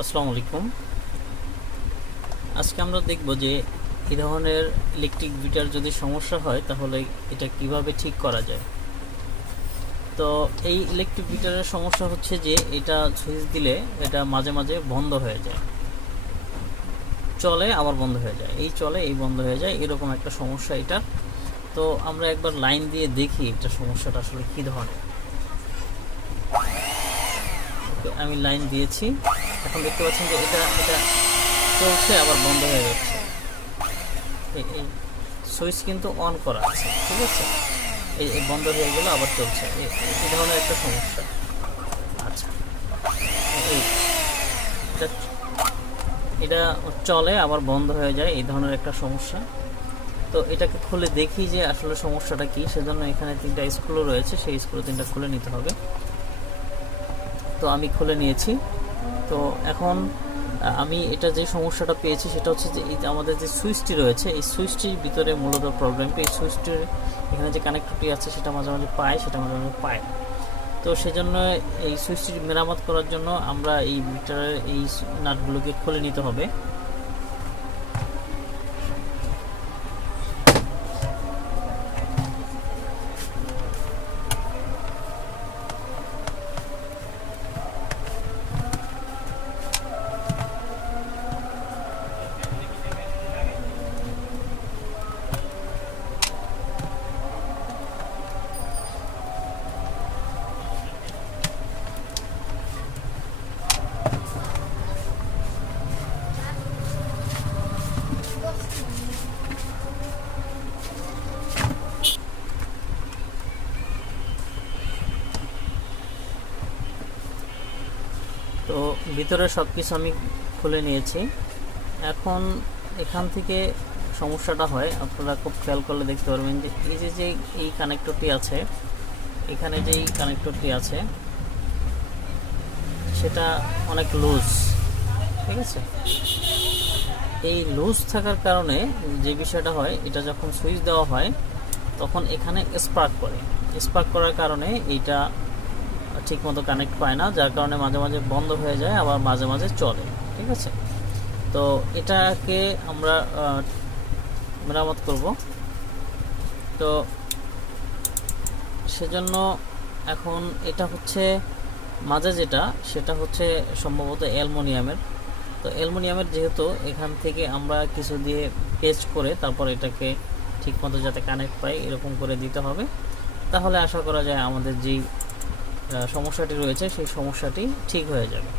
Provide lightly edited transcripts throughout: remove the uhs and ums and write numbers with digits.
আসসালামু আলাইকুম। আজকে আমরা দেখব যে এই ধরনের ইলেকট্রিক বিটার যদি সমস্যা হয় তাহলে এটা কিভাবে ঠিক করা যায়। তো এই ইলেকট্রিক বিটারের সমস্যা হচ্ছে যে এটা সুইচ দিলে এটা মাঝে মাঝে বন্ধ হয়ে যায়, চলে আবার বন্ধ হয়ে যায়, এই চলে এই বন্ধ হয়ে যায়, এরকম একটা সমস্যা এটা। তো আমরা একবার লাইন দিয়ে দেখি এটা সমস্যাটা আসলে কী ধরনের। আমি লাইন দিয়েছি, এখন দেখতে পাচ্ছেন যে এটা এটা চলছে আবার বন্ধ হয়ে যাচ্ছে। এই সুইচ কিন্তু অন করা আছে, ঠিক আছে, এই বন্ধ হয়ে গেল আবার চলছে, এই ধরনের একটা সমস্যা। আচ্ছা, এটা চলে আবার বন্ধ হয়ে যায়, এই ধরনের একটা সমস্যা। তো এটাকে খুলে দেখি যে আসলে সমস্যাটা কি। সেজন্য এখানে 3টা স্ক্রু রয়েছে, সেই স্ক্রু 3টা খুলে নিতে হবে। তো আমি খুলে নিয়েছি। তো এখন আমি এটা যে সমস্যাটা পেয়েছি সেটা হচ্ছে যে এই আমাদের যে সুইচটি রয়েছে, এই সুইচটির ভিতরে মূলত প্রবলেমটা। এই সুইচটির এখানে যে কানেক্টরটি আছে সেটা মাঝে মাঝে পায়, সেটা মাঝে মাঝে পায়। তো সেজন্য এই সুইচটি মেরামত করার জন্য আমরা এই মিটারের এই নাটগুলোকে খুলে নিতে হবে। তো ভিতরে সব কিছু আমি খুলে নিয়েছি। এখন এখান থেকে সমস্যাটা হয়, আপনারা খুব খেয়াল করলে দেখতে পারবেন যে এই যে এই কানেক্টরটি আছে, এখানে যেই কানেক্টরটি আছে সেটা অনেক লুজ, ঠিক আছে। এই লুজ থাকার কারণে যে বিষয়টা হয়, এটা যখন সুইচ দেওয়া হয় তখন এখানে স্পার্ক করে, স্পার্ক করার কারণে এইটা ঠিকমতো কানেক্ট পায় না, যার কারণে মাঝে মাঝে বন্ধ হয়ে যায় আবার মাঝে মাঝে চলে, ঠিক আছে। তো এটাকে আমরা মেরামত করব। তো সেজন্য এখন এটা হচ্ছে মাঝে যেটা, সেটা হচ্ছে সম্ভবত অ্যালুমিনিয়ামের। তো অ্যালুমিনিয়ামের যেহেতু এখান থেকে আমরা কিছু দিয়ে পেস্ট করে তারপর এটাকে ঠিকমতো যাতে কানেক্ট পাই এরকম করে দিতে হবে, তাহলে আশা করা যায় আমাদের যেই সমস্যাটি রয়েছে সেই সমস্যাটি ঠিক হয়ে যাবে।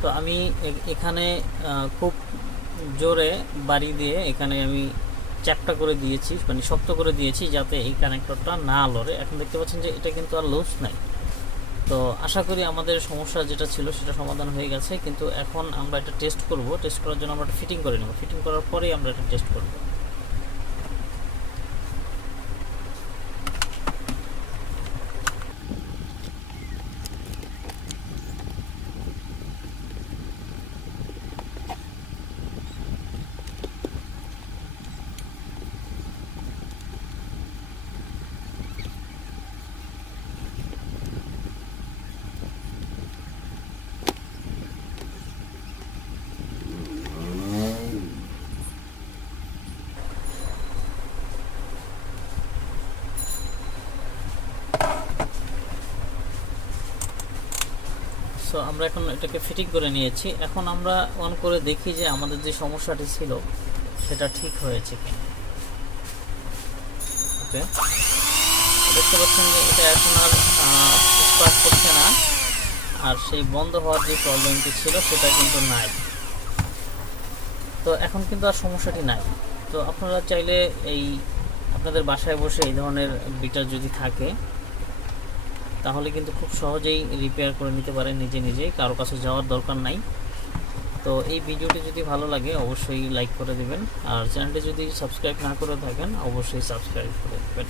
তো আমি এখানে খুব জোরে বাড়ি দিয়ে এখানে আমি চ্যাপটা করে দিয়েছি, মানে শক্ত করে দিয়েছি যাতে এই কানেক্টরটা না লড়ে। এখন দেখতে পাচ্ছেন যে এটা কিন্তু আর লুজ নাই। তো আশা করি আমাদের সমস্যা যেটা ছিল সেটা সমাধান হয়ে গেছে। কিন্তু এখন আমরা এটা টেস্ট করব। টেস্ট করার জন্য আমরা ফিটিং করে নেব, ফিটিং করার পরেই আমরা এটা টেস্ট করব। সো আমরা এখন এটাকে ফিটিং করে নিয়েছি। এখন আমরা অন করে দেখি যে আমাদের যে সমস্যাটি ছিল সেটা ঠিক হয়েছে কিনা। ওকে, দেখতে পাচ্ছেন যে এটা এখন আর স্পার্ক করছে না, আর সেই বন্ধ হওয়ার যে প্রবলেমটি ছিল সেটা কিন্তু নাই। তো এখন কিন্তু আর সমস্যাটি নাই। তো আপনারা চাইলে এই আপনাদের বাসায় বসে এই ধরনের বিটার যদি থাকে তাহলে কিন্তু খুব সহজেই রিপেয়ার করে নিতে পারেন নিজে নিজেই, কারো কাছে যাওয়ার দরকার নাই। তো এই ভিডিওটি যদি ভালো লাগে অবশ্যই লাইক করে দেবেন, আর চ্যানেলটি যদি সাবস্ক্রাইব না করে থাকেন অবশ্যই সাবস্ক্রাইব করে দেবেন।